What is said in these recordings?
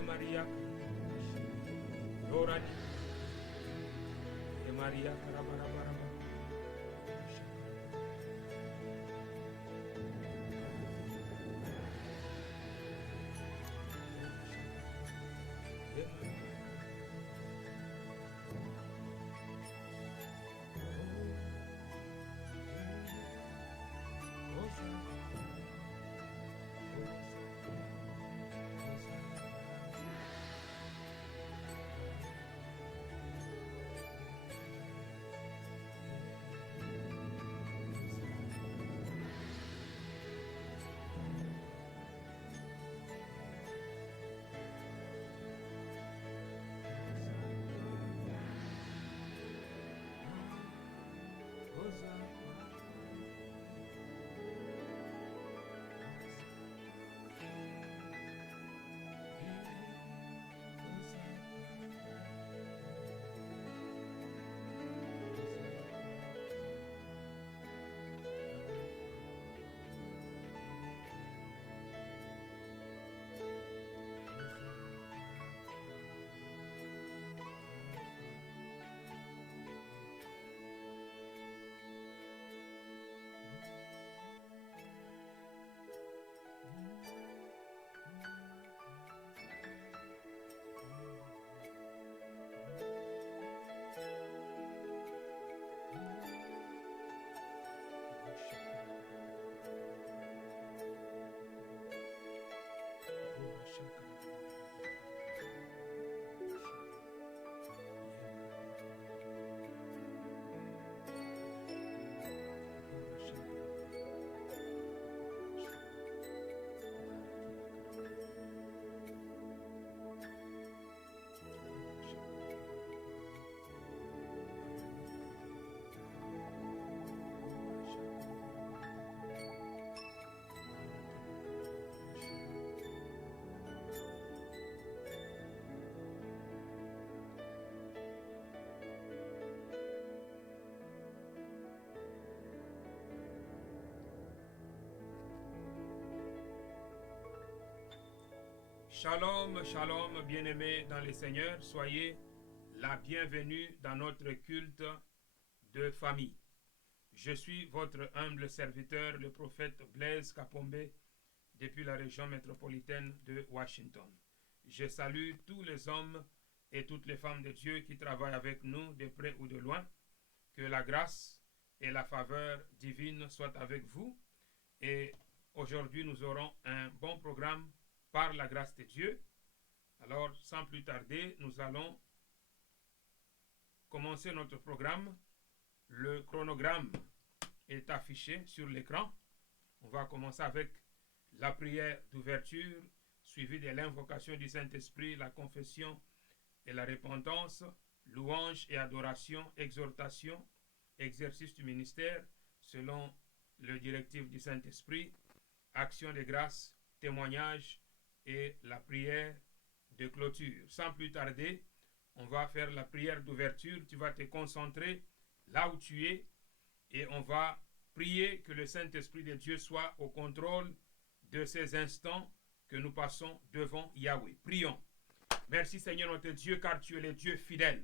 Maria Yorani Maria Karabarabaraba Shalom, shalom, bien-aimés dans le Seigneur, soyez la bienvenue dans notre culte de famille. Je suis votre humble serviteur, le prophète Blaise Kapombe, depuis la région métropolitaine de Washington. Je salue tous les hommes et toutes les femmes de Dieu qui travaillent avec nous de près ou de loin. Que la grâce et la faveur divine soient avec vous. Et aujourd'hui, nous aurons un bon programme par la grâce de Dieu. Alors, sans plus tarder, nous allons commencer notre programme. Le chronogramme est affiché sur l'écran. On va commencer avec la prière d'ouverture, suivie de l'invocation du Saint-Esprit, la confession et la repentance, louange et adoration, exhortation, exercice du ministère selon le directif du Saint-Esprit, action de grâce, témoignage et la prière de clôture. Sans plus tarder, on va faire la prière d'ouverture. Tu vas te concentrer là où tu es et on va prier que le Saint-Esprit de Dieu soit au contrôle de ces instants que nous passons devant Yahweh. Prions. Merci Seigneur notre Dieu, car tu es le Dieu fidèle.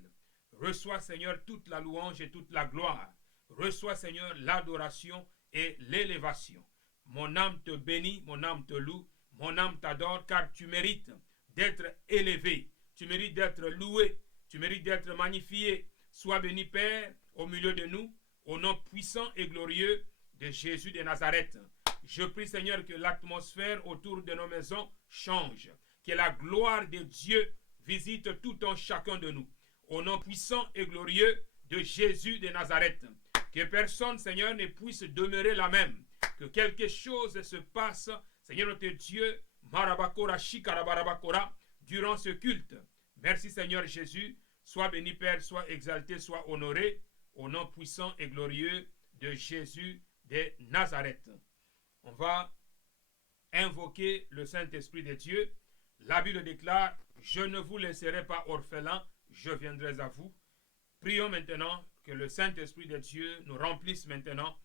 Reçois Seigneur toute la louange et toute la gloire. Reçois Seigneur l'adoration et l'élévation. Mon âme te bénit, mon âme te loue, mon âme t'adore, car tu mérites d'être élevé, tu mérites d'être loué, tu mérites d'être magnifié. Sois béni Père au milieu de nous, au nom puissant et glorieux de Jésus de Nazareth. Je prie Seigneur que l'atmosphère autour de nos maisons change, que la gloire de Dieu visite tout un chacun de nous. Au nom puissant et glorieux de Jésus de Nazareth. Que personne, Seigneur, ne puisse demeurer la même. Que quelque chose se passe, Seigneur notre Dieu, Marabakora, Shikarabarabakora, durant ce culte. Merci Seigneur Jésus. Sois béni Père, sois exalté, sois honoré. Au nom puissant et glorieux de Jésus de Nazareth. On va invoquer le Saint-Esprit de Dieu. La Bible déclare, je ne vous laisserai pas orphelins, je viendrai à vous. Prions maintenant que le Saint-Esprit de Dieu nous remplisse maintenant.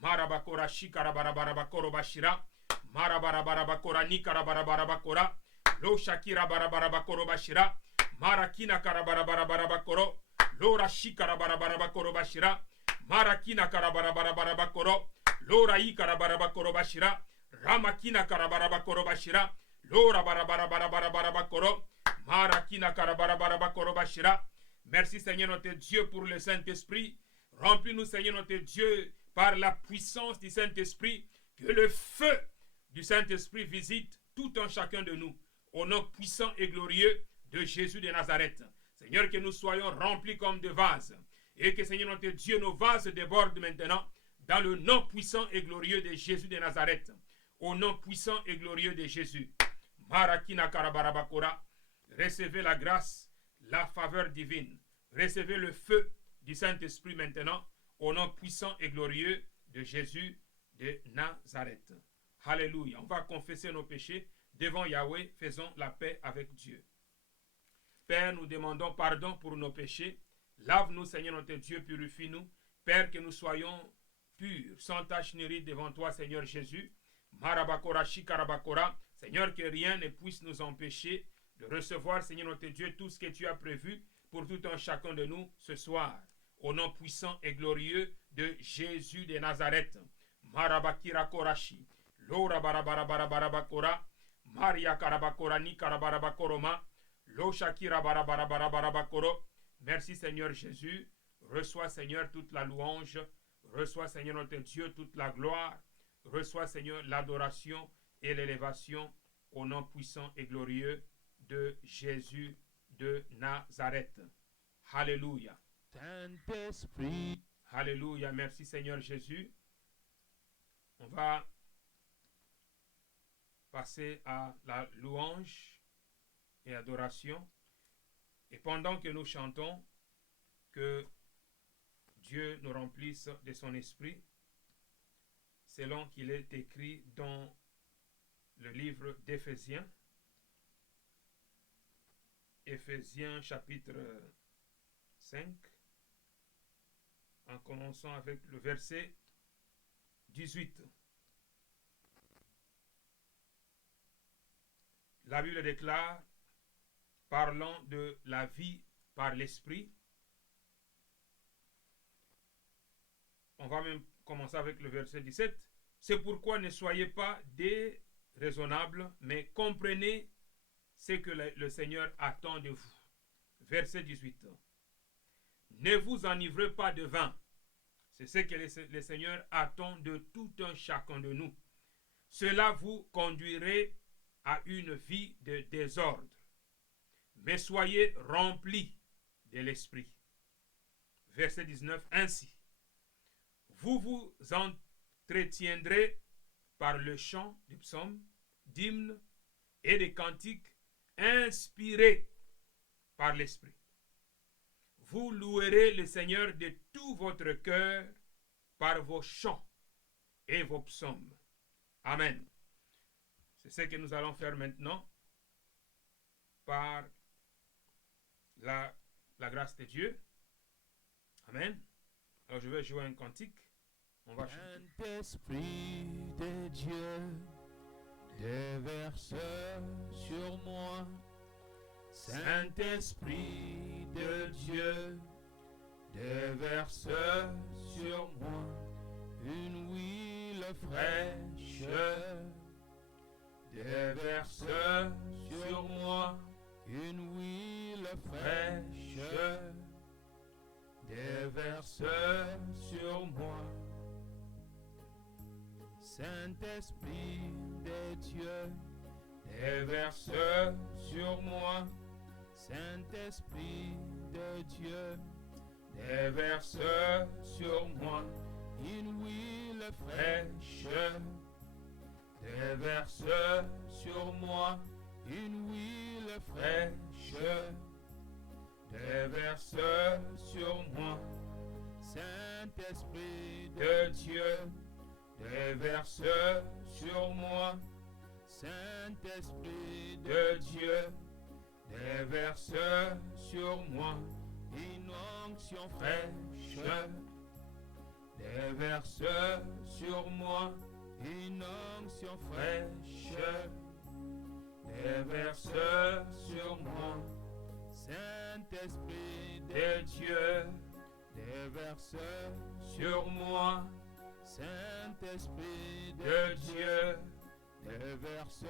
Marabakora shikarabarabarabakorobashira. Marabarabarabakorani karabarabarabakora. Lo shakira barabarabakoro bashira. Marakina karabarabarabakoro. Lo rashi karabarabarabakoro bashira. Marakina karabarabarabakoro. Lo rai karabarabakoro bashira. Ramakina karabarabakoro bashira. Lo rabarabarabarabakoro. Marakina karabarabakoro bashira. Merci Seigneur notre Dieu pour le Saint-Esprit. Remplis-nous Seigneur notre Dieu par la puissance du Saint-Esprit. Que le feu du Saint-Esprit visite tout un chacun de nous. Au nom puissant et glorieux de Jésus de Nazareth. Seigneur, que nous soyons remplis comme de vases. Et que Seigneur notre Dieu, nos vases débordent maintenant. Dans le nom puissant et glorieux de Jésus de Nazareth. Au nom puissant et glorieux de Jésus. Marakina karabarabakora. Recevez la grâce, la faveur divine. Recevez le feu du Saint-Esprit maintenant. Au nom puissant et glorieux de Jésus de Nazareth. Alléluia. On va confesser nos péchés devant Yahweh. Faisons la paix avec Dieu. Père, nous demandons pardon pour nos péchés. Lave-nous, Seigneur notre Dieu, purifie-nous. Père, que nous soyons purs, sans tache ni ride devant toi, Seigneur Jésus. Marabakora, shikarabakora. Seigneur, que rien ne puisse nous empêcher de recevoir, Seigneur notre Dieu, tout ce que tu as prévu pour tout un chacun de nous ce soir. Au nom puissant et glorieux de Jésus de Nazareth. Marabakira korashi. Lora barabarabarabakora. Maria karabakora ni karabarabakoroma. Lo shakira barabarabarabakoro. Merci Seigneur Jésus. Reçois Seigneur toute la louange. Reçois Seigneur notre Dieu toute la gloire. Reçois Seigneur l'adoration et l'élévation au nom puissant et glorieux de Jésus de Nazareth. Alléluia. Saint-Esprit. Alléluia. Merci Seigneur Jésus. On va passer à la louange et adoration. Et pendant que nous chantons, que Dieu nous remplisse de son esprit, selon qu'il est écrit dans le livre d'Éphésiens. Éphésiens chapitre 5, en commençant avec le verset 18. La Bible déclare, parlant de la vie par l'esprit, on va même commencer avec le verset 17. C'est pourquoi ne soyez pas déraisonnables, mais comprenez ce que le Seigneur attend de vous. Verset 18. Ne vous enivrez pas de vin. C'est ce que le Seigneur attend de tout un chacun de nous. Cela vous conduirait à une vie de désordre. Mais soyez remplis de l'esprit. Verset 19. Ainsi, vous vous entretiendrez par le chant du psaume, d'hymnes et des cantiques inspirés par l'esprit. Vous louerez le Seigneur de tout votre cœur par vos chants et vos psaumes. Amen. C'est ce que nous allons faire maintenant par la grâce de Dieu. Amen. Alors je vais jouer un cantique. On va chanter. Saint-Esprit de Dieu, déverse sur moi. Saint-Esprit de Dieu, déverse sur moi une huile fraîche. Déverse sur moi une huile fraîche. Déverse sur moi. Saint-Esprit de Dieu, déverse sur moi. Saint-Esprit de Dieu, déverse sur moi une huile fraîche. Déverse sur moi une huile fraîche. Déverse sur moi. Saint-Esprit de Dieu, déverse sur moi. Saint-Esprit de Dieu, déverse sur moi une onction fraîche. Déverse sur moi une onction fraîche. déverse sur moi. Saint-Esprit de Dieu, déverse sur moi. Saint-Esprit de Dieu, déverse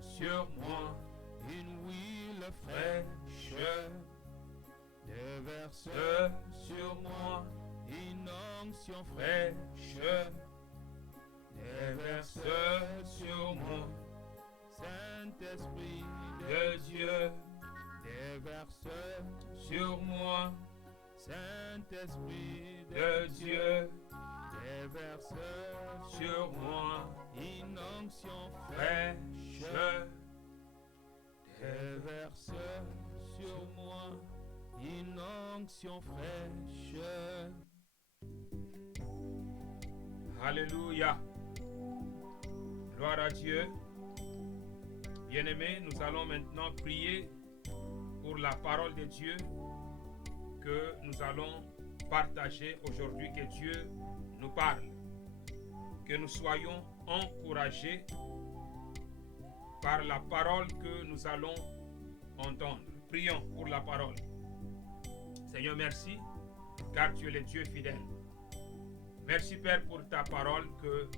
sur moi une huile fraîche. Déverse sur moi une onction fraîche. Déverse sur moi. Saint-Esprit de Dieu, déverse sur moi. Saint-Esprit de Dieu, déverse sur moi une onction fraîche. Déverse sur moi une onction fraîche. Alléluia. Gloire à Dieu. Bien-aimés, nous allons maintenant prier pour la parole de Dieu que nous allons partager aujourd'hui, que Dieu nous parle. Que nous soyons encouragés par la parole que nous allons entendre. Prions pour la parole. Seigneur, merci, car tu es le Dieu fidèle. Merci, Père, pour ta parole que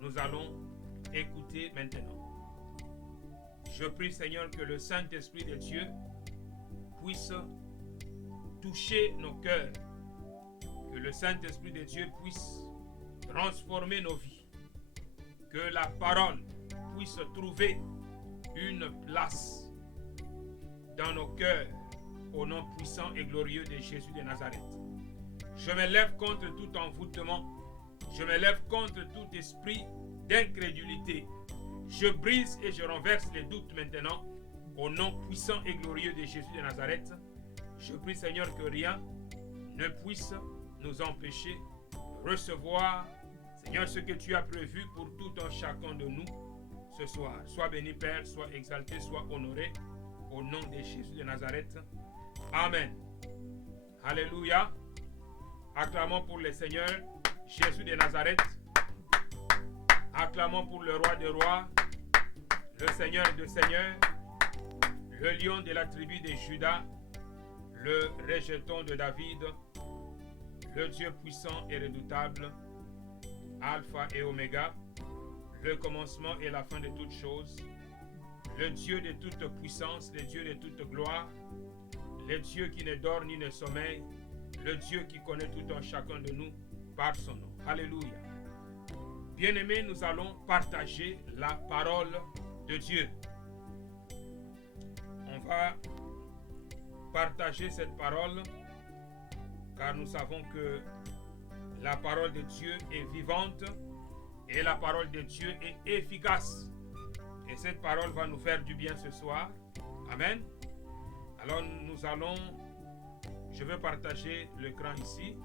nous allons écouter maintenant. Je prie, Seigneur, que le Saint-Esprit de Dieu puisse toucher nos cœurs. Que le Saint-Esprit de Dieu puisse transformer nos vies. Que la parole puisse trouver une place dans nos cœurs au nom puissant et glorieux de Jésus de Nazareth. Je me lève contre tout envoûtement. Je me lève contre tout esprit d'incrédulité. Je brise et je renverse les doutes maintenant au nom puissant et glorieux de Jésus de Nazareth. Je prie, Seigneur, que rien ne puisse nous empêcher de recevoir, Seigneur, ce que tu as prévu pour tout un chacun de nous ce soir. Sois béni, Père, sois exalté, sois honoré au nom de Jésus de Nazareth. Amen. Alléluia. Acclamons pour le Seigneur Jésus de Nazareth. Acclamons pour le roi des rois, le Seigneur de seigneurs, le lion de la tribu de Juda, le rejeton de David, le Dieu puissant et redoutable, Alpha et Oméga, le commencement et la fin de toutes choses, le Dieu de toute puissance, le Dieu de toute gloire, le Dieu qui ne dort ni ne sommeille, le Dieu qui connaît tout un chacun de nous par son nom. Alléluia. Bien-aimés, nous allons partager la parole de Dieu. On va partager cette parole car nous savons que la parole de Dieu est vivante et la parole de Dieu est efficace. Et cette parole va nous faire du bien ce soir. Amen. Alors je vais partager l'écran ici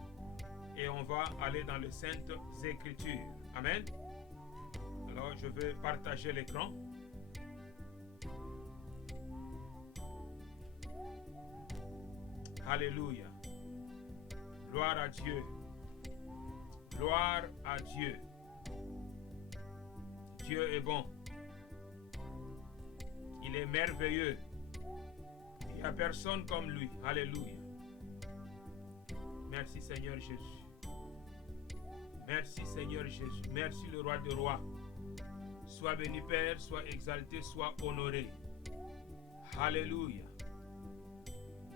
et on va aller dans les Saintes Écritures. Amen. Alors je vais partager l'écran. Alléluia. Gloire à Dieu. Gloire à Dieu. Dieu est bon. Il est merveilleux. Il n'y a personne comme lui. Alléluia. Merci Seigneur Jésus. Merci Seigneur Jésus. Merci le roi des rois. Sois béni Père, sois exalté, sois honoré. Alléluia.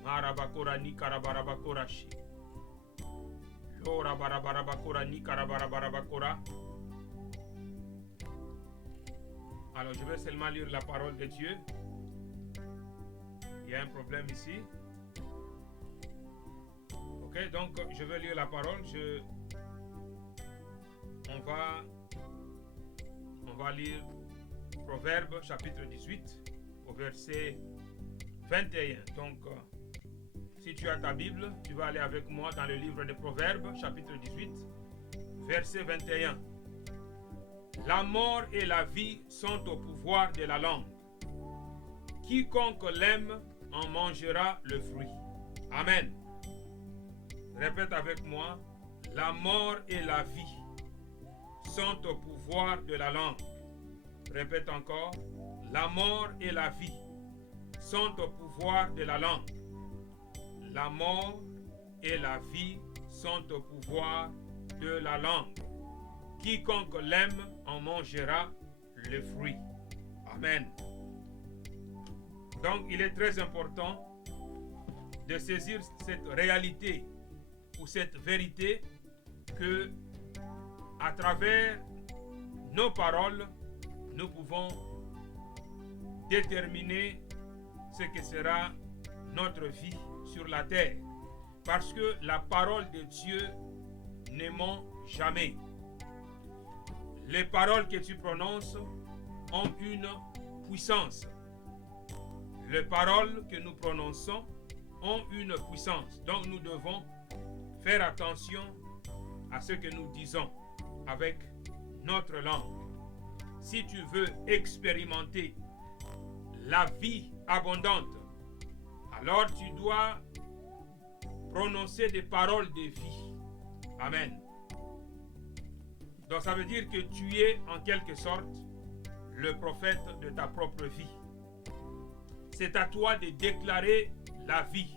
Marabakora ni karabarabakorashi. Lora barabarabakora ni karabarabarabakora. Alors je vais seulement lire la parole de Dieu. Il y a un problème ici. Ok, donc je vais lire la parole. On va lire Proverbe chapitre 18 au verset 21. Donc, si tu as ta Bible, tu vas aller avec moi dans le livre de Proverbes chapitre 18, verset 21. La mort et la vie sont au pouvoir de la langue. Quiconque l'aime en mangera le fruit. Amen. Répète avec moi. La mort et la vie sont au pouvoir de la langue. Répète encore. La mort et la vie sont au pouvoir de la langue. La mort et la vie sont au pouvoir de la langue. Quiconque l'aime en mangera le fruit. Amen. Donc, il est très important de saisir cette réalité ou cette vérité que, à travers nos paroles, nous pouvons déterminer ce que sera notre vie sur la terre. Parce que la parole de Dieu ne ment jamais. Les paroles que tu prononces ont une puissance. Les paroles que nous prononçons ont une puissance. Donc nous devons faire attention à ce que nous disons avec notre langue. Si tu veux expérimenter la vie abondante, alors tu dois prononcer des paroles de vie. Amen. Donc ça veut dire que tu es en quelque sorte le prophète de ta propre vie. C'est à toi de déclarer la vie.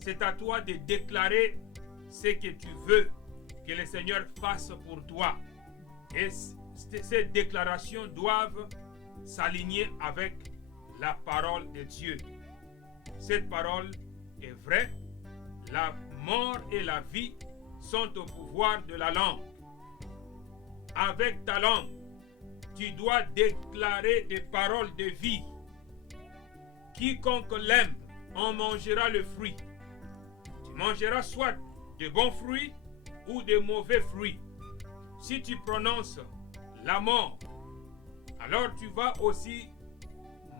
C'est à toi de déclarer ce que tu veux que le Seigneur fasse pour toi. Et ces déclarations doivent s'aligner avec la parole de Dieu. Cette parole est vraie. La mort et la vie sont au pouvoir de la langue. Avec ta langue, tu dois déclarer des paroles de vie. Quiconque l'aime en mangera le fruit. Tu mangeras soit de bons fruits ou de mauvais fruits. Si tu prononces la mort, alors tu vas aussi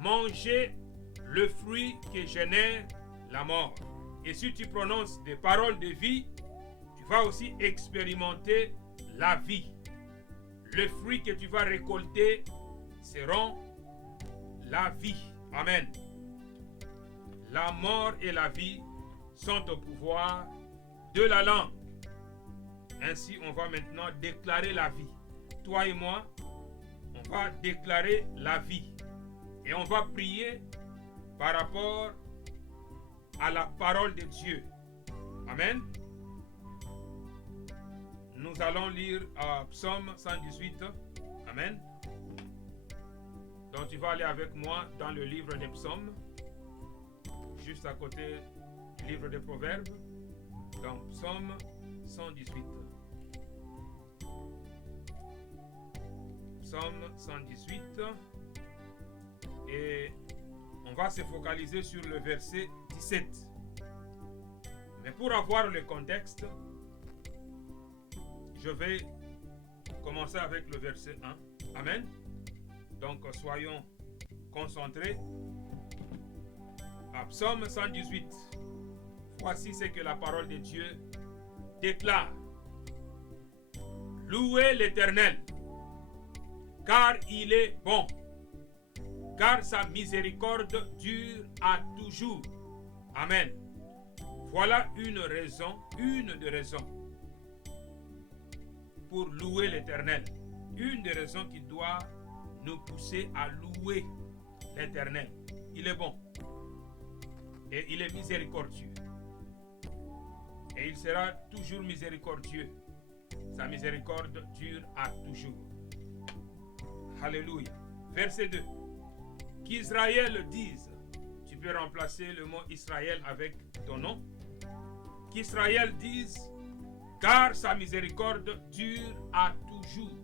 manger le fruit que génère la mort. Et si tu prononces des paroles de vie, tu vas aussi expérimenter la vie. Le fruit que tu vas récolter seront la vie. Amen. La mort et la vie sont au pouvoir de la langue. Ainsi, on va maintenant déclarer la vie. Toi et moi, on va déclarer la vie. Et on va prier par rapport à la parole de Dieu. Amen. Nous allons lire Psaume 118. Amen. Donc tu vas aller avec moi dans le livre des Psaumes, juste à côté du livre des Proverbes, dans Psaume 118. Psaume 118. Et on va se focaliser sur le verset 17. Mais pour avoir le contexte, je vais commencer avec le verset 1. Amen. Donc soyons concentrés. À Psaume 118. Voici ce que la parole de Dieu déclare. Louez l'Éternel, car il est bon, car sa miséricorde dure à toujours. Amen. Voilà une des raisons pour louer l'Éternel. Une des raisons qui doit nous pousser à louer l'Éternel. Il est bon. Et il est miséricordieux. Et il sera toujours miséricordieux. Sa miséricorde dure à toujours. Alléluia. Verset 2. Qu'Israël dise. Tu peux remplacer le mot Israël avec ton nom. Qu'Israël dise, car sa miséricorde dure à toujours.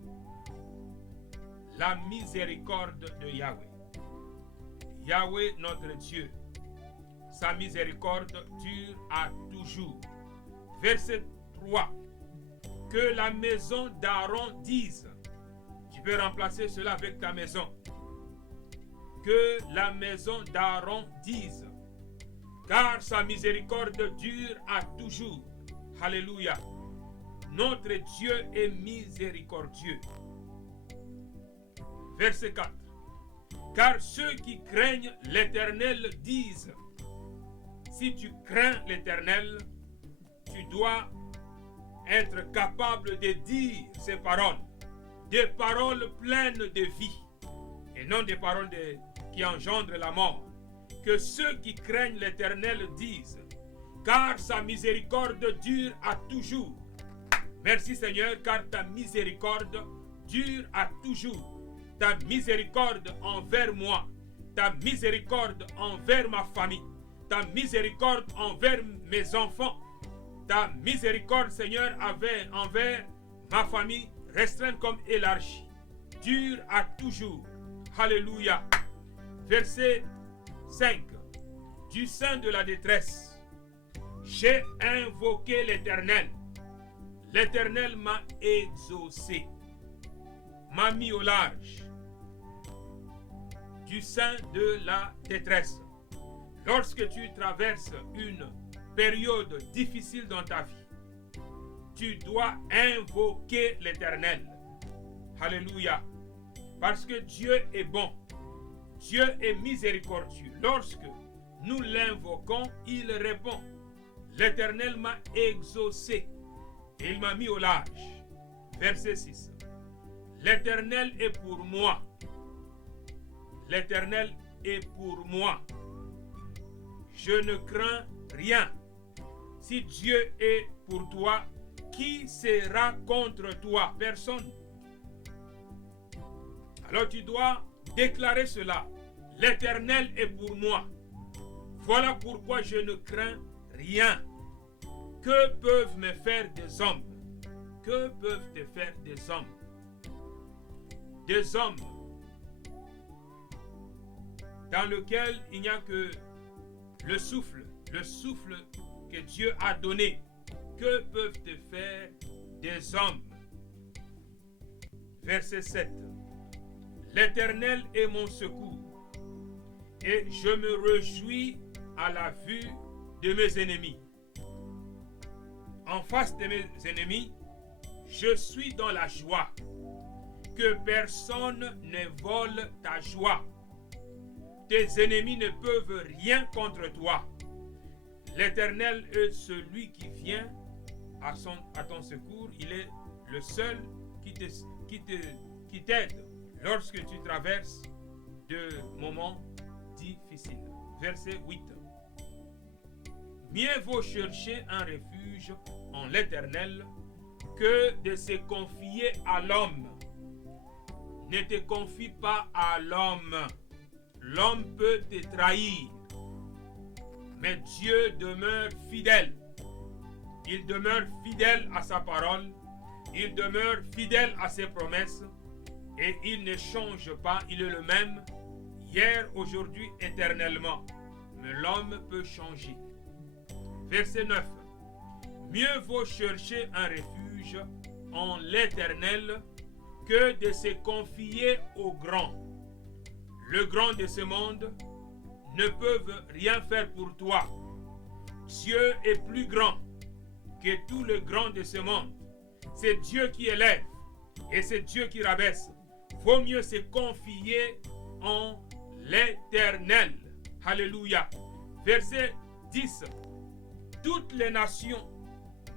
La miséricorde de Yahweh. Yahweh notre Dieu. Sa miséricorde dure à toujours. Verset 3. Que la maison d'Aaron dise. Tu peux remplacer cela avec ta maison. Que la maison d'Aaron dise. Car sa miséricorde dure à toujours. Alléluia. Notre Dieu est miséricordieux. Verset 4. Car ceux qui craignent l'Éternel disent. Si tu crains l'Éternel, tu dois être capable de dire ces paroles. Des paroles pleines de vie. et non des paroles qui engendrent la mort. Que ceux qui craignent l'Éternel disent, car sa miséricorde dure à toujours. Merci Seigneur, car ta miséricorde dure à toujours. Ta miséricorde envers moi, ta miséricorde envers ma famille, ta miséricorde envers mes enfants, ta miséricorde Seigneur envers ma famille, restreinte comme élargie, dure à toujours. Alléluia. Verset 5. Du sein de la détresse, j'ai invoqué l'Éternel. L'Éternel m'a exaucé, m'a mis au large. Du sein de la détresse. Lorsque tu traverses une période difficile dans ta vie, tu dois invoquer l'Éternel. Alléluia. Parce que Dieu est bon. Dieu est miséricordieux. Lorsque nous l'invoquons, il répond. L'Éternel m'a exaucé et il m'a mis au large. Verset 6. L'Éternel est pour moi. L'Éternel est pour moi. Je ne crains rien. Si Dieu est pour toi, qui sera contre toi? Personne. Alors tu dois déclarer cela. L'Éternel est pour moi. Voilà pourquoi je ne crains rien. Que peuvent me faire des hommes? Que peuvent te faire des hommes? Des hommes dans lequel il n'y a que le souffle que Dieu a donné. Que peuvent te faire des hommes? Verset 7. L'Éternel est mon secours, et je me réjouis à la vue de mes ennemis. En face de mes ennemis, je suis dans la joie. Que personne ne vole ta joie. Tes ennemis ne peuvent rien contre toi. L'Éternel est celui qui vient à ton secours. Il est le seul qui t'aide lorsque tu traverses de moments difficiles. Verset 8. Mieux vaut chercher un refuge en l'Éternel que de se confier à l'homme. Ne te confie pas à l'homme. L'homme peut te trahir, mais Dieu demeure fidèle. Il demeure fidèle à sa parole. Il demeure fidèle à ses promesses. Et il ne change pas. Il est le même hier, aujourd'hui, éternellement. Mais l'homme peut changer. Verset 9. Mieux vaut chercher un refuge en l'Éternel que de se confier au grand. Le grand de ce monde ne peut rien faire pour toi. Dieu est plus grand que tout le grand de ce monde. C'est Dieu qui élève et c'est Dieu qui rabaisse. Vaut mieux se confier en l'Éternel. Alléluia. Verset 10. Toutes les nations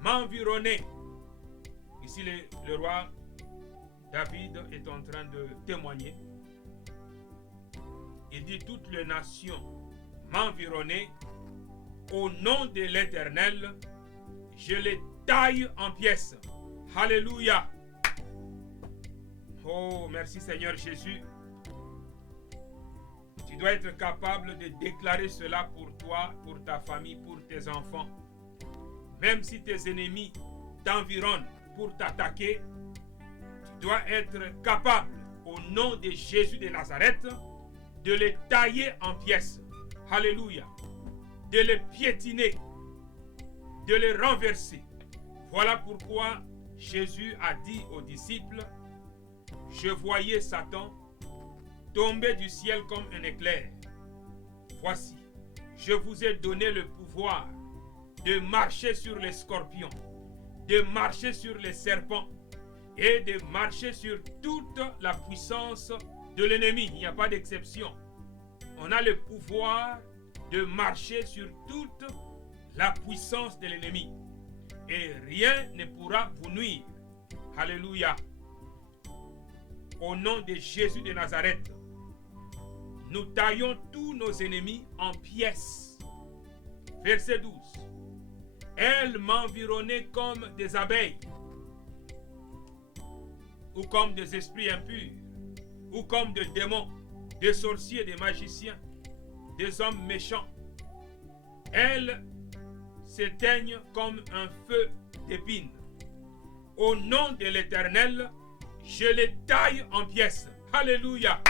m'environnaient. Ici, le roi David est en train de témoigner. Il dit, toutes les nations m'environnaient. Au nom de l'Éternel, je les taille en pièces. Alléluia. Oh, merci Seigneur Jésus. Tu dois être capable de déclarer cela pour toi, pour ta famille, pour tes enfants. Même si tes ennemis t'environnent pour t'attaquer, tu dois être capable, au nom de Jésus de Nazareth, de les tailler en pièces. Alléluia. De les piétiner, de les renverser. Voilà pourquoi Jésus a dit aux disciples, je voyais Satan tomber du ciel comme un éclair. Voici, je vous ai donné le pouvoir de marcher sur les scorpions, de marcher sur les serpents et de marcher sur toute la puissance de l'ennemi. Il n'y a pas d'exception. On a le pouvoir de marcher sur toute la puissance de l'ennemi. Et rien ne pourra vous nuire. Alléluia. Au nom de Jésus de Nazareth, nous taillons tous nos ennemis en pièces. Verset 12. Elles m'environnaient comme des abeilles, ou comme des esprits impurs, ou comme des démons, des sorciers, des magiciens, des hommes méchants. Elles s'éteignent comme un feu d'épines. Au nom de l'Éternel, je les taille en pièces. Alléluia.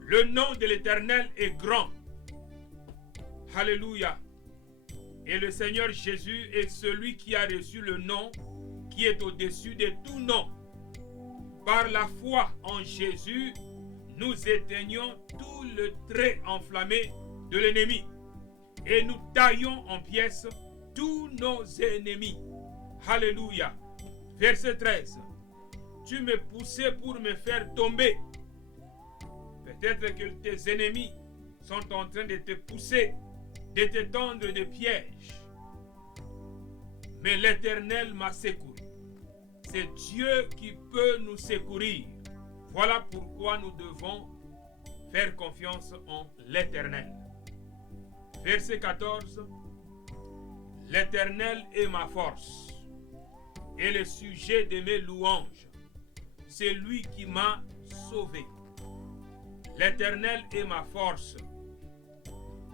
Le nom de l'Éternel est grand. Alléluia. Et le Seigneur Jésus est celui qui a reçu le nom qui est au-dessus de tout nom. Par la foi en Jésus, nous éteignons tout le trait enflammé de l'ennemi. Et nous taillons en pièces tous nos ennemis. Alléluia. Verset 13. Tu me poussais pour me faire tomber. Peut-être que tes ennemis sont en train de te pousser, de te tendre des pièges. Mais l'Éternel m'a secouru. C'est Dieu qui peut nous secourir. Voilà pourquoi nous devons faire confiance en l'Éternel. Verset 14. L'Éternel est ma force et le sujet de mes louanges. C'est lui qui m'a sauvé. L'Éternel est ma force.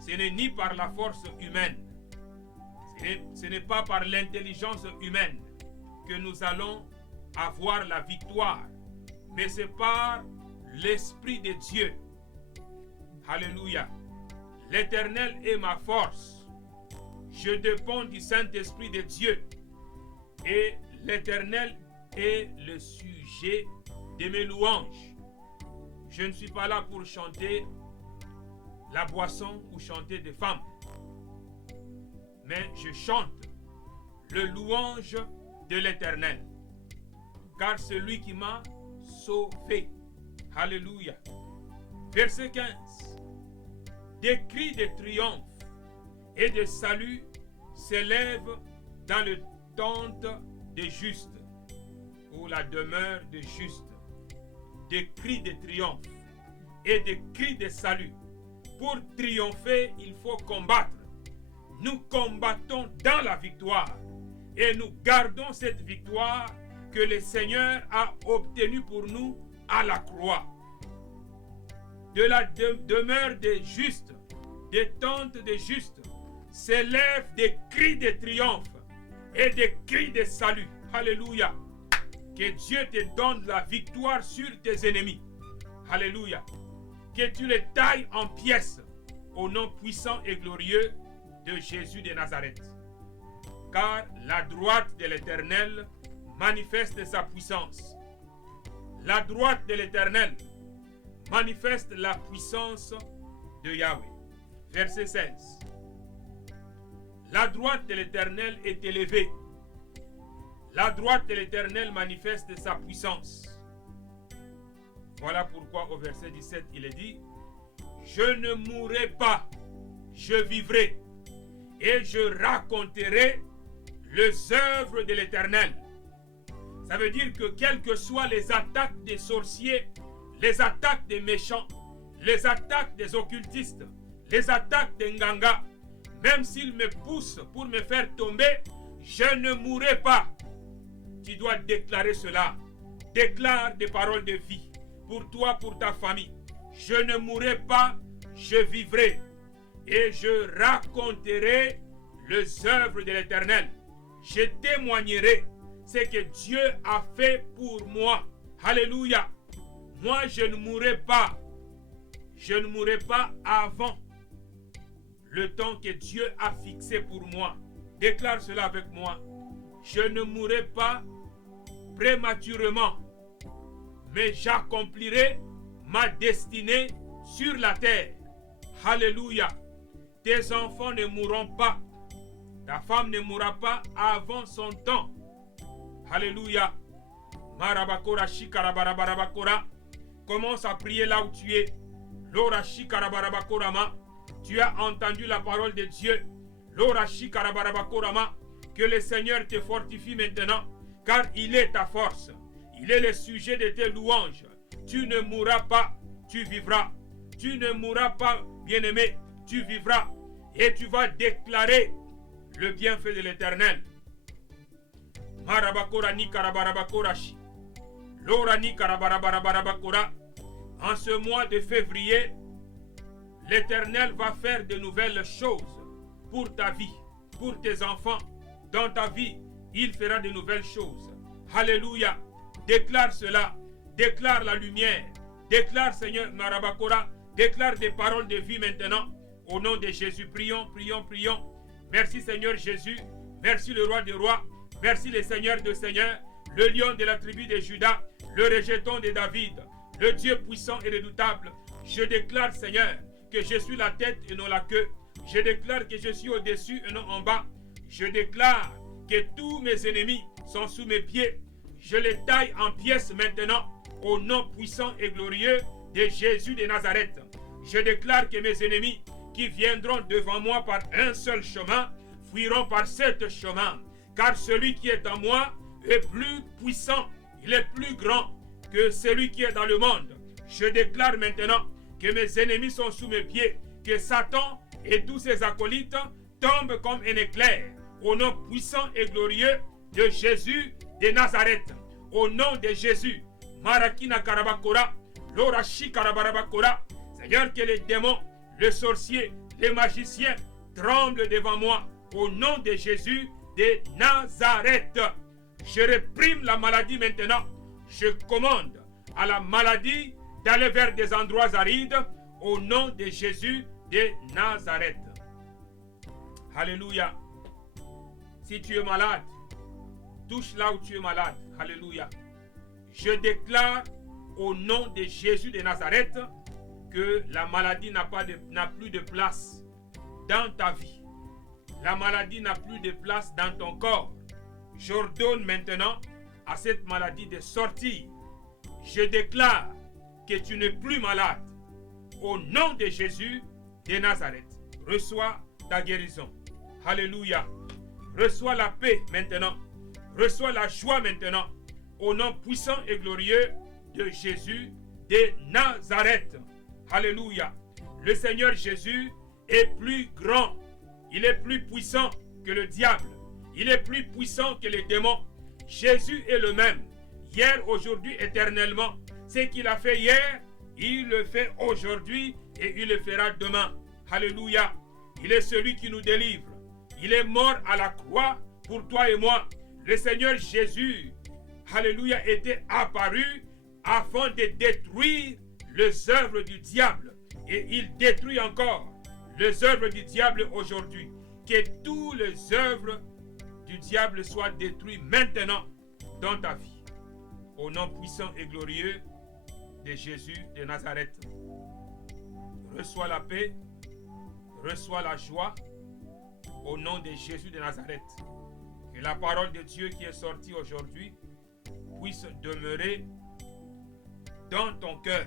Ce n'est ni par la force humaine, ce n'est pas par l'intelligence humaine que nous allons avoir la victoire, mais c'est par l'Esprit de Dieu. Alléluia. L'Éternel est ma force. Je dépends du Saint-Esprit de Dieu. Et l'Éternel est le sujet de mes louanges. Je ne suis pas là pour chanter la boisson ou chanter des femmes. Mais je chante le louange de l'Éternel. Car c'est lui qui m'a sauvé. Alléluia. Verset 15. Des cris de triomphe et de salut s'élèvent dans le tente des justes, ou la demeure des justes. Des cris de triomphe et des cris de salut. Pour triompher, il faut combattre. Nous combattons dans la victoire et nous gardons cette victoire que le Seigneur a obtenue pour nous à la croix. De la demeure des justes, des tentes des justes, s'élèvent des cris de triomphe et des cris de salut. Alléluia. Que Dieu te donne la victoire sur tes ennemis. Alléluia. Que tu les tailles en pièces au nom puissant et glorieux de Jésus de Nazareth. Car la droite de l'Éternel manifeste sa puissance. La droite de l'Éternel manifeste la puissance de Yahweh. Verset 16. La droite de l'Éternel est élevée. La droite de l'Éternel manifeste sa puissance. Voilà pourquoi au verset 17, il est dit: je ne mourrai pas, je vivrai, et je raconterai les œuvres de l'Éternel. Ça veut dire que quelles que soient les attaques des sorciers, les attaques des méchants, les attaques des occultistes, les attaques des ngangas, même s'ils me poussent pour me faire tomber, je ne mourrai pas. Tu dois déclarer cela. Déclare des paroles de vie pour toi, pour ta famille. Je ne mourrai pas, je vivrai. Et je raconterai les œuvres de l'Éternel. Je témoignerai ce que Dieu a fait pour moi. Alléluia. Moi, je ne mourrai pas. Je ne mourrai pas avant le temps que Dieu a fixé pour moi. Déclare cela avec moi. Je ne mourrai pas prématurément, mais j'accomplirai ma destinée sur la terre. Alléluia. Tes enfants ne mourront pas. Ta femme ne mourra pas avant son temps. Alléluia. Marabakora shikarabarabakora. Commence à prier là où tu es. Lora shikarabarabakorama. Tu as entendu la parole de Dieu. Lora shikarabarabakorama. Que le Seigneur te fortifie maintenant, car il est ta force. Il est le sujet de tes louanges. Tu ne mourras pas, tu vivras. Tu ne mourras pas, bien-aimé, tu vivras et tu vas déclarer le bienfait de l'Éternel. Marabakora ni karabarabakorashi. Lora ni karabarabarabarabakora. En ce mois de février, l'Éternel va faire de nouvelles choses pour ta vie, pour tes enfants. Dans ta vie, il fera de nouvelles choses. Alléluia. Déclare cela. Déclare la lumière. Déclare, Seigneur Marabakora. Déclare des paroles de vie maintenant. Au nom de Jésus, prions, prions, prions. Merci Seigneur Jésus. Merci le roi des rois. Merci le Seigneur de seigneurs. Le lion de la tribu de Juda. Le rejeton de David. Le Dieu puissant et redoutable. Je déclare, Seigneur, que je suis la tête et non la queue. Je déclare que je suis au-dessus et non en bas. Je déclare que tous mes ennemis sont sous mes pieds. Je les taille en pièces maintenant au nom puissant et glorieux de Jésus de Nazareth. Je déclare que mes ennemis qui viendront devant moi par un seul chemin fuiront par sept chemins. Car celui qui est en moi est plus puissant, il est plus grand que celui qui est dans le monde. Je déclare maintenant que mes ennemis sont sous mes pieds, que Satan et tous ses acolytes tombent comme un éclair. Au nom puissant et glorieux de Jésus de Nazareth. Au nom de Jésus. Marakina Karabakora, Lorashi Karabarabakora. Seigneur, que les démons, les sorciers, les magiciens tremblent devant moi. Au nom de Jésus de Nazareth. Je réprime la maladie maintenant. Je commande à la maladie d'aller vers des endroits arides. Au nom de Jésus de Nazareth. Alléluia. Si tu es malade, touche là où tu es malade. Alléluia. Je déclare au nom de Jésus de Nazareth que la maladie n'a plus de place dans ta vie. La maladie n'a plus de place dans ton corps. J'ordonne maintenant à cette maladie de sortir. Je déclare que tu n'es plus malade. Au nom de Jésus de Nazareth, reçois ta guérison. Alléluia. Reçois la paix maintenant. Reçois la joie maintenant. Au nom puissant et glorieux de Jésus de Nazareth. Alléluia. Le Seigneur Jésus est plus grand. Il est plus puissant que le diable. Il est plus puissant que les démons. Jésus est le même. Hier, aujourd'hui, éternellement. Ce qu'il a fait hier, il le fait aujourd'hui et il le fera demain. Alléluia. Il est celui qui nous délivre. Il est mort à la croix pour toi et moi. Le Seigneur Jésus, alléluia, était apparu afin de détruire les œuvres du diable. Et il détruit encore les œuvres du diable aujourd'hui. Que toutes les œuvres du diable soient détruites maintenant dans ta vie. Au nom puissant et glorieux de Jésus de Nazareth. Reçois la paix, reçois la joie. Au nom de Jésus de Nazareth. Que la parole de Dieu qui est sortie aujourd'hui puisse demeurer dans ton cœur.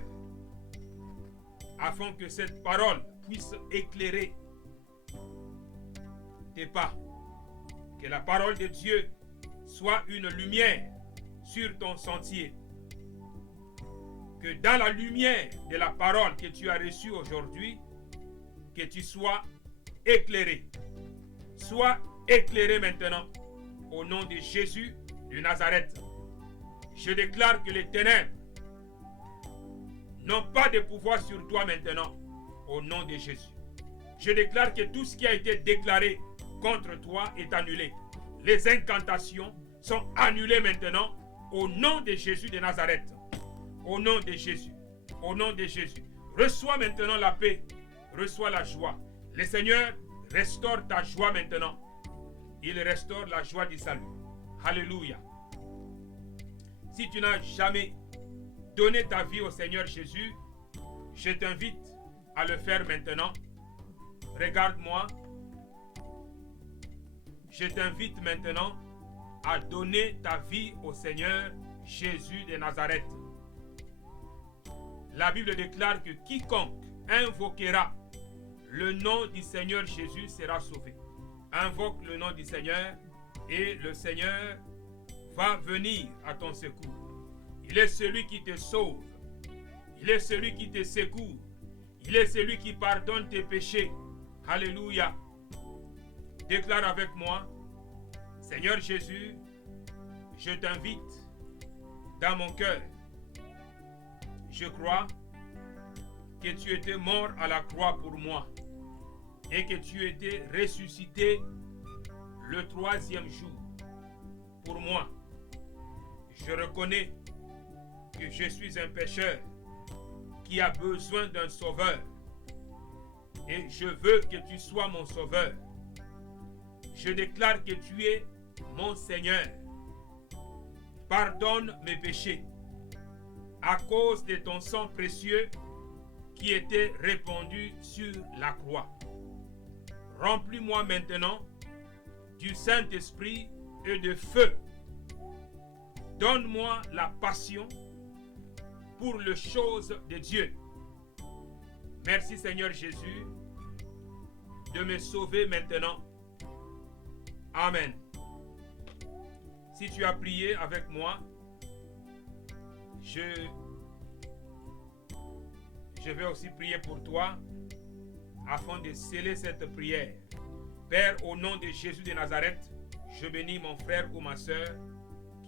Afin que cette parole puisse éclairer tes pas. Que la parole de Dieu soit une lumière sur ton sentier. Que dans la lumière de la parole que tu as reçue aujourd'hui, que tu sois éclairé. Sois éclairé maintenant au nom de Jésus de Nazareth. Je déclare que les ténèbres n'ont pas de pouvoir sur toi maintenant au nom de Jésus. Je déclare que tout ce qui a été déclaré contre toi est annulé. Les incantations sont annulées maintenant au nom de Jésus de Nazareth. Au nom de Jésus. Au nom de Jésus. Reçois maintenant la paix. Reçois la joie. Le Seigneur restaure ta joie maintenant. Il restaure la joie du salut. Alléluia. Si tu n'as jamais donné ta vie au Seigneur Jésus, je t'invite à le faire maintenant. Regarde-moi. Je t'invite maintenant à donner ta vie au Seigneur Jésus de Nazareth. La Bible déclare que quiconque invoquera le nom du Seigneur Jésus sera sauvé. Invoque le nom du Seigneur et le Seigneur va venir à ton secours. Il est celui qui te sauve. Il est celui qui te secourt. Il est celui qui pardonne tes péchés. Alléluia. Déclare avec moi, Seigneur Jésus, je t'invite dans mon cœur. Je crois que tu étais mort à la croix pour moi et que tu étais ressuscité le 3e jour pour moi. Je reconnais que je suis un pécheur qui a besoin d'un sauveur et je veux que tu sois mon sauveur. Je déclare que tu es mon Seigneur. Pardonne mes péchés à cause de ton sang précieux qui était répandu sur la croix. Remplis-moi maintenant du Saint-Esprit et de feu. Donne-moi la passion pour les choses de Dieu. Merci Seigneur Jésus de me sauver maintenant. Amen. Si tu as prié avec moi, je vais aussi prier pour toi afin de sceller cette prière. Père, au nom de Jésus de Nazareth, je bénis mon frère ou ma soeur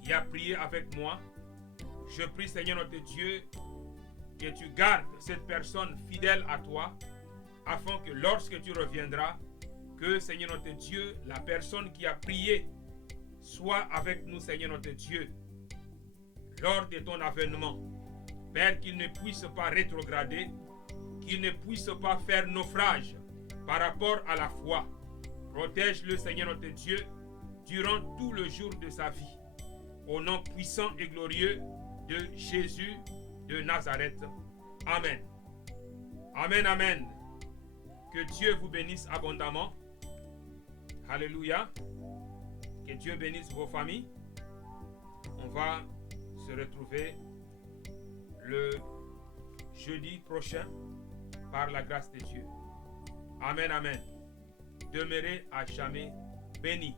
qui a prié avec moi. Je prie, Seigneur notre Dieu, que tu gardes cette personne fidèle à toi, afin que lorsque tu reviendras, que, Seigneur notre Dieu, la personne qui a prié soit avec nous, Seigneur notre Dieu, lors de ton avènement. Père, qu'il ne puisse pas rétrograder, qu'il ne puisse pas faire naufrage par rapport à la foi. Protège-le, Seigneur notre Dieu, durant tout le jour de sa vie. Au nom puissant et glorieux de Jésus de Nazareth. Amen. Amen, amen. Que Dieu vous bénisse abondamment. Alléluia. Que Dieu bénisse vos familles. On va se retrouver le jeudi prochain par la grâce de Dieu. Amen, amen. Demeurez à jamais bénis.